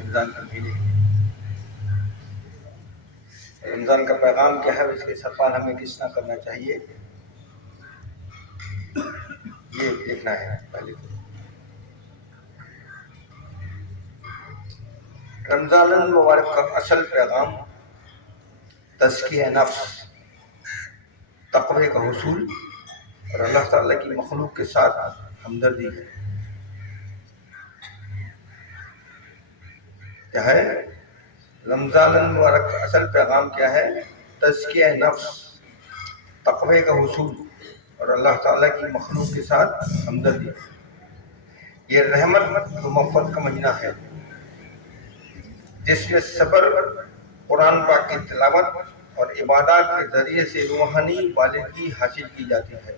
رمضان کے مہینے رمضان کا پیغام کیا ہے، اس کے استقبال ہمیں کس طرح کرنا چاہیے، یہ دیکھنا ہے پہلے تو۔ رمضان المبارک کا اصل پیغام تزکیہ نفس، تقوی کا حصول اور اللہ تعالیٰ کی مخلوق کے ساتھ ہمدردی ہے۔ کیا ہے رمضان المبارک کا اصل پیغام؟ کیا ہے؟ تزکیہ نفس، تقوی کا حصول اور اللہ تعالیٰ کی مخلوق کے ساتھ ہمدردی۔ یہ رحمت و مغفرت کا مہینہ ہے جس میں صبر، قرآن پاک کی تلاوت اور عبادات کے ذریعے سے روحانی بالغی حاصل کی جاتی ہے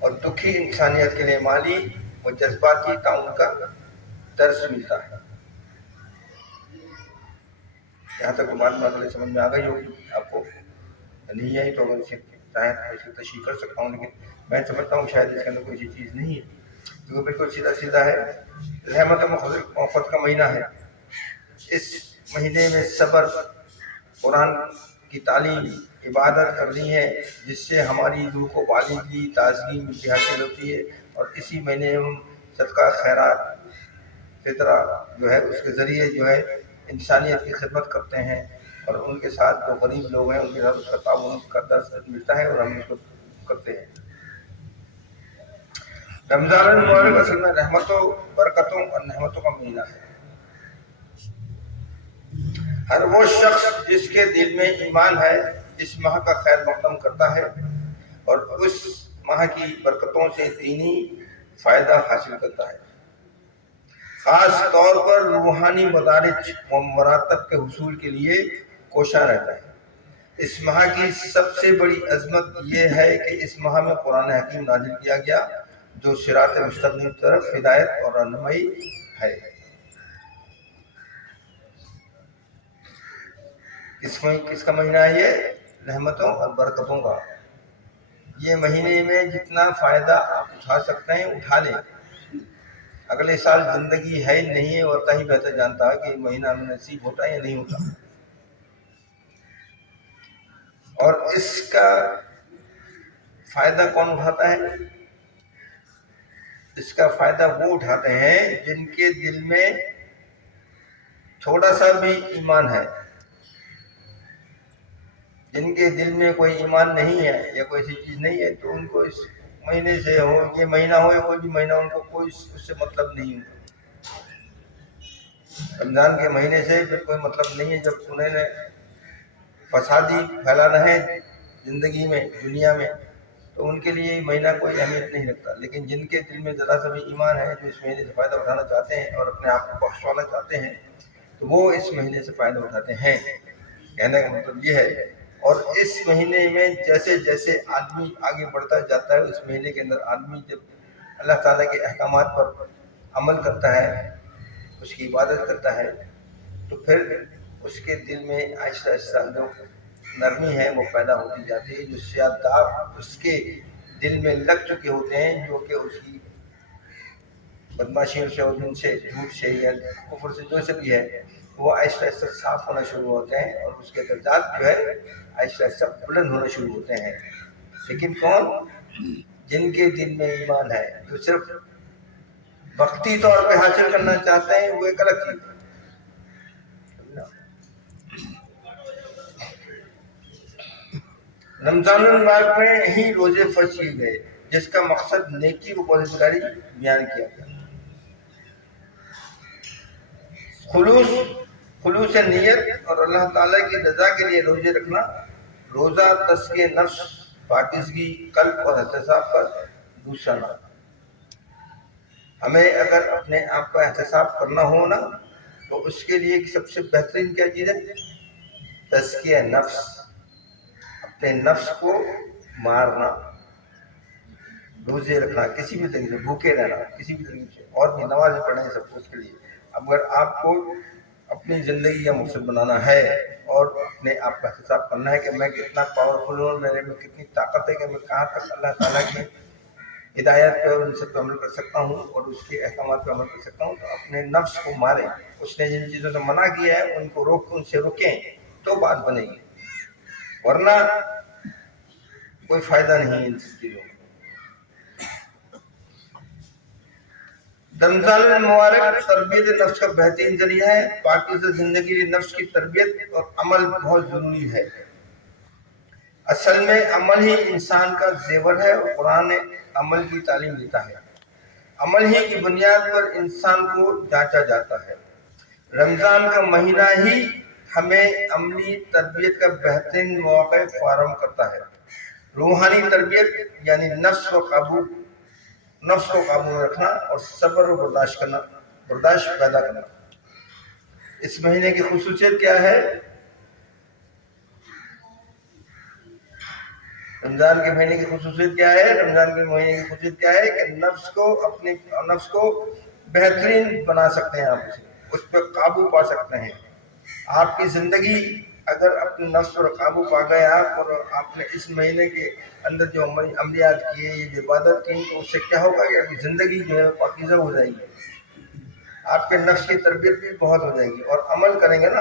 اور دکھی انسانیت کے لیے مالی و جذباتی تعاون کا درس ملتا ہے۔ یہاں تک بات سمجھ میں آ گئی ہوگی آپ کو، نہیں آئی تو اگر اسے چاہیں تشریح کر سکتا ہوں، لیکن میں سمجھتا ہوں شاید اس کے اندر کوئی سی چیز نہیں ہے، کیونکہ بالکل سیدھا سیدھا ہے۔ رحمت و مغفرت کا مہینہ ہے، اس مہینے میں صبر، قرآن کی تعلیم، عبادت کرنی ہے جس سے ہماری روح کو بالغی، تازگی ملتی حاصل ہوتی ہے، اور اسی مہینے میں صدقہ، خیرات، فطرہ جو ہے اس کے ذریعے جو ہے انسانیت کی خدمت کرتے ہیں، اور ان کے ساتھ جو غریب لوگ ہیں ان کے ساتھ اس کا تعاون کا درس ملتا ہے اور ہم اس کو کرتے ہیں۔ رمضان المبارک اصل میں رحمتوں، برکتوں اور نعمتوں کا مہینہ ہے۔ ہر وہ شخص جس کے دل میں ایمان ہے اس ماہ کا خیر مقدم کرتا ہے اور اس ماہ کی برکتوں سے دینی فائدہ حاصل کرتا ہے، خاص طور پر روحانی مدارج و مراتب کے حصول کے لیے کوشاں رہتا ہے۔ اس ماہ کی سب سے بڑی عظمت یہ ہے کہ اس ماہ میں قرآن حکیم نازل کیا گیا جو صراط مستقیم کی طرف ہدایت اور رہنمائی ہے۔ کس کا مہینہ ہے یہ؟ رحمتوں اور برکتوں کا۔ یہ مہینے میں جتنا فائدہ آپ اٹھا سکتے ہیں اٹھا لیں۔ اگلے سال زندگی ہے نہیں ہے، اور ہی بہتر جانتا ہے کہ یہ مہینہ ہمیں نصیب ہوتا ہے یا نہیں ہوتا، اور اس کا فائدہ کون اٹھاتا ہے؟ اس کا فائدہ وہ اٹھاتے ہیں جن کے دل میں تھوڑا سا بھی ایمان ہے۔ جن کے دل میں کوئی ایمان نہیں ہے یا کوئی ایسی چیز نہیں ہے تو ان کو اس مہینے سے ہو، یہ مہینہ ہو یا کوئی بھی مہینہ، ان کو کوئی اس سے مطلب نہیں ہے۔ رمضان کے مہینے سے پھر کوئی مطلب نہیں ہے۔ جب انہیں نے فسادی پھیلانا ہے زندگی میں، دنیا میں، تو ان کے لیے یہ مہینہ کوئی اہمیت نہیں رکھتا، لیکن جن کے دل میں ذرا سا بھی ایمان ہے، جو اس مہینے سے فائدہ اٹھانا چاہتے ہیں اور اپنے آپ کو بخشوانا چاہتے ہیں، تو وہ اس مہینے سے فائدہ اٹھاتے ہیں۔ کہنے کا مطلب یہ ہے، اور اس مہینے میں جیسے جیسے آدمی آگے بڑھتا جاتا ہے، اس مہینے کے اندر آدمی جب اللہ تعالیٰ کے احکامات پر عمل کرتا ہے، اس کی عبادت کرتا ہے، تو پھر اس کے دل میں آہستہ آہستہ جو نرمی ہے وہ پیدا ہوتی جاتی ہے، جو سیاہ داغ اس کے دل میں لگ چکے ہوتے ہیں، جو کہ اس کی بدماشیوں سے اور جن سے، جھوٹ سے یا کفر سے جو سے بھی ہے، وہ آہستہ آہستہ صاف ہونا شروع ہوتے ہیں، اور اس کے درجات جو ہے آہستہ آہستہ بلند ہونا شروع ہوتے ہیں۔ لیکن کون؟ جن کے دل میں ایمان ہے، جو صرف وقتی طور پہ حاصل کرنا چاہتے ہیں، وہ ایک الگ چیز ہے۔ رمضان المبارک میں ہی روزے فرض کیے گئے جس کا مقصد نیکی و پرہیزگاری بیان کیا گیا۔ خلوص نیت اور اللہ تعالیٰ کی رضا کے لیے روزے رکھنا۔ روزہ تزکیہ نفس، پاکیزگی قلب اور احتساب کا دوسرا نام۔ ہمیں اگر اپنے آپ کا احتساب کرنا ہو نا، تو اس کے لیے سب سے بہترین کیا چیز ہے؟ تزکیہ نفس، اپنے نفس کو مارنا، روزے رکھنا، کسی بھی طریقے سے بھوکے رہنا، کسی بھی طریقے سے، اور بھی نمازیں پڑھیں سب کچھ کے لیے۔ اگر آپ کو اپنی زندگی کا مقصد بنانا ہے اور اپنے آپ کا احتساب کرنا ہے کہ میں کتنا پاورفل ہوں، میرے میں کتنی طاقت ہے کہ میں کہاں تک اللہ تعالیٰ کے ہدایت پہ اور ان سب پہ عمل کر سکتا ہوں اور اس کے احکامات پہ عمل کر سکتا ہوں، تو اپنے نفس کو ماریں، اس نے جن چیزوں سے منع کیا ہے ان کو ان سے روکیں تو بات بنے گی، ورنہ کوئی فائدہ نہیں ان سب چیزوں میں۔ رمضان المبارک تربیت نفس کا بہترین ذریعہ ہے، پاکیزہ زندگی کے لیے نفس کی تربیت اور عمل بہت ضروری ہے۔ اصل میں عمل ہی انسان کا زیور ہے اور قرآن عمل کی تعلیم دیتا ہے، عمل ہی کی بنیاد پر انسان کو جانچا جاتا ہے۔ رمضان کا مہینہ ہی ہمیں عملی تربیت کا بہترین مواقع فراہم کرتا ہے۔ روحانی تربیت یعنی نفس کو قابو میں رکھنا اور صبر و برداشت پیدا کرنا۔ اس مہینے کی خصوصیت کیا ہے؟ رمضان کے مہینے کی خصوصیت کیا ہے؟ رمضان کے مہینے کی خصوصیت کیا ہے کہ نفس کو بہترین بنا سکتے ہیں، آپ اس پہ قابو پا سکتے ہیں۔ آپ کی زندگی اگر اپنے نفس پر قابو پا گئے آپ، اور آپ نے اس مہینے کے اندر جو عملیات کیے، یہ جو عبادت کی، تو اس سے کیا ہوگا کہ آپ کی زندگی جو ہے پاکیزہ ہو جائے گی، آپ کے نفس کی تربیت بھی بہت ہو جائے گی، اور عمل کریں گے نا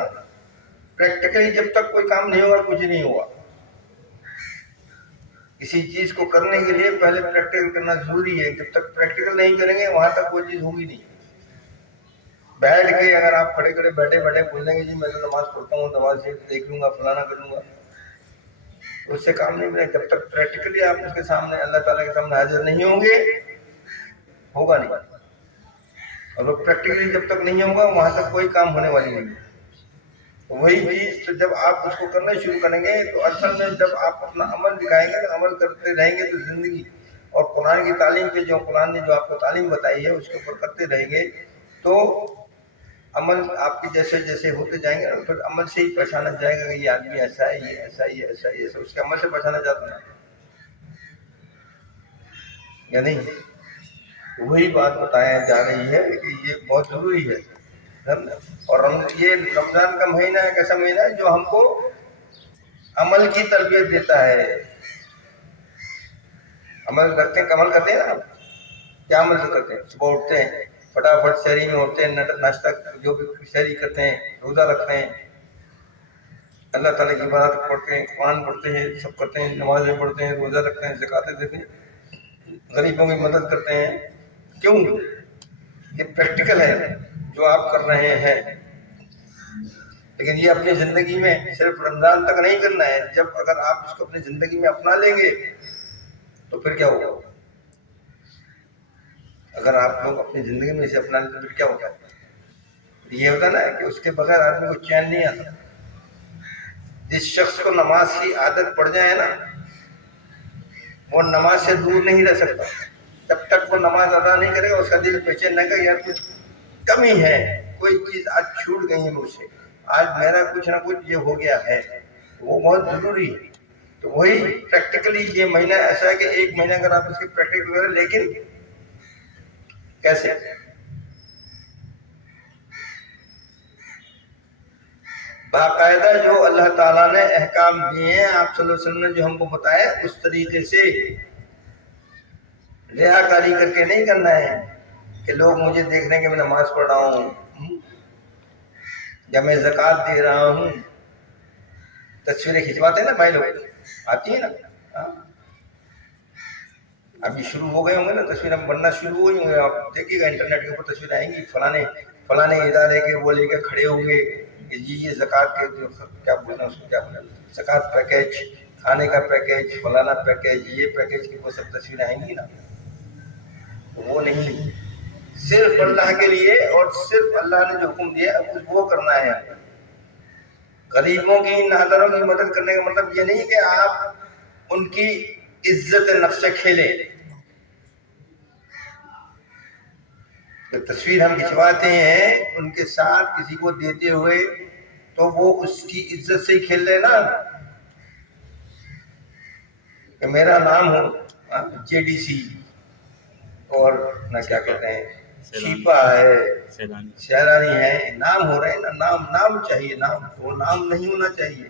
پریکٹیکلی۔ جب تک کوئی کام نہیں ہوگا کچھ نہیں ہوگا۔ کسی چیز کو کرنے کے لیے پہلے پریکٹیکل کرنا ضروری ہے، جب تک پریکٹیکل نہیں کریں گے وہاں تک وہ چیز ہوگی نہیں۔ بیٹھ کے اگر آپ بیٹھے بولیں گے جی میں تو نماز پڑھتا ہوں، نماز دیکھ لوں گا، فلانا کر لوں گا، اس سے کام نہیں ملے۔ جب تک پریکٹیکلی آپ اس کے سامنے اللہ تعالیٰ کے سامنے حاضر نہیں ہوں گے ہوگا نہیں، اور وہ پریکٹیکلی جب تک نہیں ہوگا وہاں تک کوئی کام ہونے والی نہیں ہے۔ وہی چیز تو جب آپ اس کو کرنا شروع کریں گے تو اصل میں جب آپ اپنا عمل دکھائیں گے، عمل کرتے رہیں گے تو زندگی اور قرآن کی تعلیم پہ جو قرآن نے جو آپ کو تعلیم بتائی ہے اس کے اوپر کرتے رہیں گے تو عمل آپ کے جیسے جیسے ہوتے جائیں گے، پھر عمل سے ہی پہچانا جائے گا کہ یہ آدمی ایسا ہے، یہ ایسا ہے، یہ ایسا ہے، ایسا، اس کے عمل سے پہچانا جاتا ہے یا نہیں؟ وہی بات بتایا جا رہی ہے کہ یہ بہت ضروری ہے۔ اور یہ رمضان کا مہینہ ایک ایسا مہینہ ہے جو ہم کو عمل کی تربیت دیتا ہے۔ عمل کرتے ہیں نا، کیا عمل کرتے ہیں؟ صبح اٹھتے ہیں، فٹافٹ شہری میں ہوتے ہیں، ناشتہ جو بھی شہری کرتے ہیں، روزہ رکھتے ہیں، اللہ تعالیٰ کی عبادت پڑھتے ہیں، قرآن پڑھتے ہیں، سب کرتے ہیں، نمازیں پڑھتے ہیں، روزہ رکھتے ہیں، زکاتیں دیتے ہیں، غریبوں کی مدد کرتے ہیں۔ کیوں؟ یہ پریکٹیکل ہے جو آپ کر رہے ہیں، لیکن یہ اپنی زندگی میں صرف رمضان تک نہیں کرنا ہے۔ جب اگر آپ اس کو اپنی زندگی میں اپنا لیں گے تو پھر کیا ہوگا؟ اگر آپ لوگ اپنی زندگی میں اسے اپنا لیں تو پھر کیا ہوگا؟ یہ ہوتا نا کہ اس کے بغیر آدمی کو چین نہیں آتا۔ جس شخص کو نماز کی عادت پڑ جائے نا، وہ نماز سے دور نہیں رہ سکتا۔ جب تک وہ نماز ادا نہیں کرے گا اس کا دل بے چین رہے گا، یار کچھ کمی ہے، کوئی چیز آج چھوٹ گئی ہے مجھ سے، آج میرا کچھ نہ کچھ یہ ہو گیا ہے، وہ بہت ضروری ہے۔ تو وہی پریکٹیکلی یہ مہینہ ایسا ہے کہ ایک مہینہ اگر آپ اس کے پریکٹیکل کریں، لیکن کیسے؟ باقاعدہ جو اللہ تعالیٰ نے احکام دیے ہیں، آپ صلی اللہ علیہ وسلم نے جو ہم کو بتایا، اس طریقے سے ریاکاری کر کے نہیں کرنا ہے کہ لوگ مجھے دیکھ رہے ہیں کہ میں نماز پڑھ رہا ہوں یا میں زکوٰۃ دے رہا ہوں۔ تصویریں کھنچواتے ہیں نا بھائی، لوگ آتی ہیں نا، ابھی شروع ہو گئے ہوں گے نا، تصویریں بننا شروع ہوئی ہوں گے، آپ دیکھیے گا انٹرنیٹ کے اوپر تصویریں آئیں گی، فلانے ادارے کے وہ لے کے کھڑے ہوں گے کہ جی یہ زکوٰۃ کے جو کیا بولنا اس کو، کیا بولنا، زکوٰۃ پیکیج، کھانے کا پیکیج، فلانا پیکیج، یہ پیکیج کی وہ سب تصویریں آئیں گی نا۔ وہ نہیں، صرف اللہ کے لیے اور صرف اللہ نے جو حکم دیا ہے وہ کرنا ہے۔ غریبوں کی، ناداروں کی مدد کرنے کا مطلب یہ نہیں کہ آپ ان کی عزت نفس سے کھیلیں۔ تصویر ہم کھنچواتے ہیں ان کے ساتھ کسی کو دیتے ہوئے تو وہ اس کی عزت سے ہی کھیل رہے نا، کہ میرا نام ہو JDC اور نہ کیا کہتے ہیں شیپا ہے، سیلانی ہے، نام ہو رہے ہیں نا، نام چاہیے، نام وہ نام نہیں ہونا چاہیے۔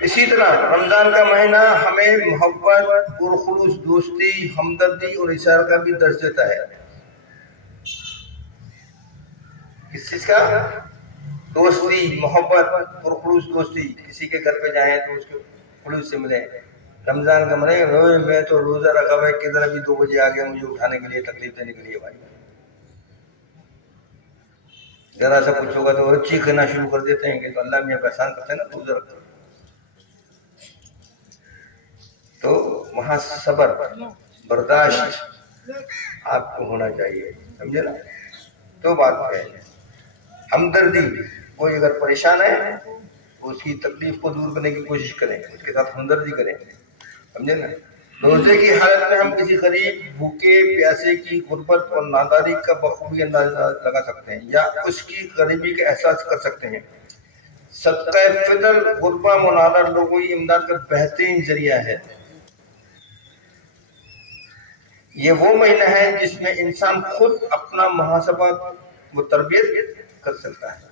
اسی طرح رمضان کا مہینہ ہمیں محبت، پرخلوص دوستی، ہمدردی اور اشارہ کا بھی درس دیتا ہے۔ کس چیز کا؟ دوستی، محبت، پرخلوص دوستی۔ کسی کے گھر پہ جائیں تو اس کے خلوص سے ملیں۔ رمضان کا مہینہ میں تو روزہ رکھا ہوا ہے، کدھر ابھی 2 بجے آ گیا مجھے اٹھانے کے لیے، تکلیف دینے کے لیے بھائی۔ ذرا سا کچھ ہوگا تو چیخنا شروع کر دیتے ہیں کہ تو اللہ میاں احسان کرتے ہیں نا روزہ رکھتے ہیں۔ تو وہاں صبر، برداشت آپ کو ہونا چاہیے، سمجھے نا؟ تو بات ہے ہمدردی، کوئی اگر پریشان ہے تو اس کی تکلیف کو دور کرنے کی کوشش کریں، اس کے ساتھ ہمدردی کریں، سمجھے نا؟ روزے کی حالت میں ہم کسی غریب، بھوکے پیاسے کی غربت اور ناداری کا بخوبی اندازہ لگا سکتے ہیں یا اس کی غریبی کا احساس کر سکتے ہیں۔ صدقہ فطر غربا منادر لوگوں کی امداد کا بہترین ذریعہ ہے۔ یہ وہ مہینہ ہے جس میں انسان خود اپنا محاسبہ و تربیت کر سکتا ہے۔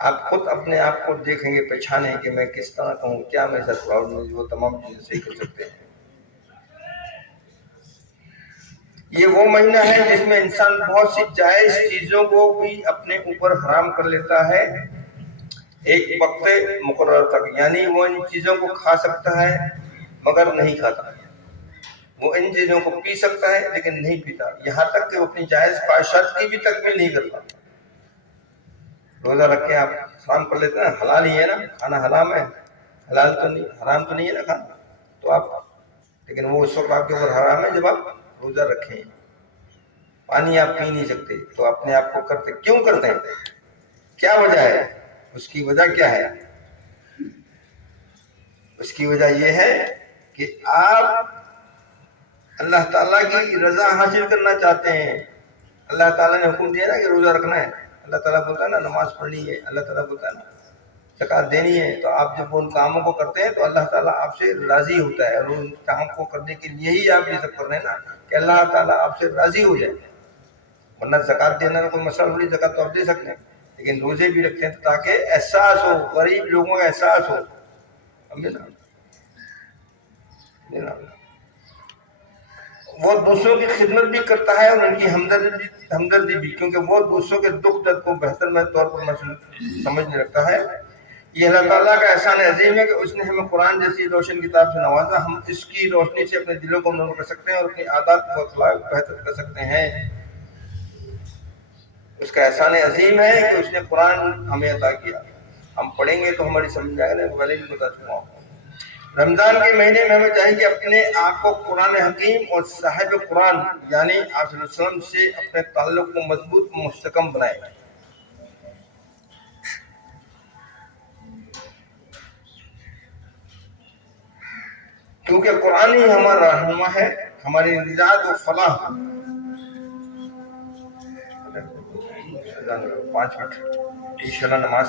آپ خود اپنے آپ کو دیکھیں گے، پہچانیں کہ میں کس طرح کا ہوں، کیا میں سر پراؤڈ ہوں، وہ تمام چیزیں صحیح کر سکتے ہیں۔ یہ وہ مہینہ ہے جس میں انسان بہت سی جائز چیزوں کو بھی اپنے اوپر حرام کر لیتا ہے ایک وقت مقرر تک، یعنی وہ ان چیزوں کو کھا سکتا ہے مگر نہیں کھاتا، وہ ان چیزوں کو پی سکتا ہے لیکن نہیں پیتا، یہاں تک کہ وہ اپنی جائز خواہشات کی بھی تکمیل نہیں کرتا۔ روزہ رکھ کے آپ حرام کر لیتے ہیں، حلال ہی ہے نا کھانا، حرام ہے، حلال تو نہیں، حرام تو نہیں ہے نا کھانا، تو آپ، لیکن وہ اس وقت آپ کے اوپر حرام ہے جب آپ روزہ رکھیں۔ پانی آپ پی نہیں سکتے تو اپنے آپ کو کرتے، کیوں کرتے ہیں؟ کیا وجہ ہے؟ اس کی وجہ کیا ہے؟ اس کی وجہ یہ ہے کہ آپ اللہ تعالیٰ کی رضا حاصل کرنا چاہتے ہیں۔ اللہ تعالیٰ نے حکم دیا نا کہ روزہ رکھنا ہے، اللہ تعالیٰ بولتا ہے نا نماز پڑھنی ہے، اللہ تعالیٰ بولتا ہے نا زکوٰۃ دینی ہے، تو آپ جب ان کاموں کو کرتے ہیں تو اللہ تعالیٰ آپ سے راضی ہوتا ہے، اور ان کام کو کرنے کے لیے ہی آپ یہ سب کر رہے ہیں نا کہ اللہ تعالیٰ آپ سے راضی ہو جائے۔ ورنہ زکوٰۃ دینا کا کوئی مسئلہ نہیں، زکوٰۃ تو آپ دے سکتے ہیں، لیکن روزے بھی رکھتے ہیں تاکہ احساس ہو، غریب لوگوں کا احساس ہو، سمجھے نا؟ وہ دوسروں کی خدمت بھی کرتا ہے اور ان کی ہمدردی بھی، کیونکہ وہ دوسروں کے دکھ درد کو بہتر طور پر سمجھنے رکھتا ہے۔ یہ اللہ تعالیٰ کا احسان عظیم ہے کہ اس نے ہمیں قرآن جیسی روشن کتاب سے نوازا، ہم اس کی روشنی سے اپنے دلوں کو منور کر سکتے ہیں اور اپنی عادات و اخلاق بہتر کر سکتے ہیں۔ اس کا احسان عظیم ہے کہ اس نے قرآن ہمیں عطا کیا، ہم پڑھیں گے تو ہماری سمجھ آئے گا، پہلے بھی بتا چکا ہوں۔ رمضان کے مہینے میں ہمیں چاہیے کہ اپنے آپ کو قرآن حکیم اور صاحب قرآن یعنی آپ صلی اللہ علیہ وسلم سے اپنے تعلق کو مضبوط مستحکم بنائیں، کیونکہ قرآن ہی ہمارا رہنما ہے، ہماری نجات و فلاح۔ 5 منٹ انشاءاللہ نماز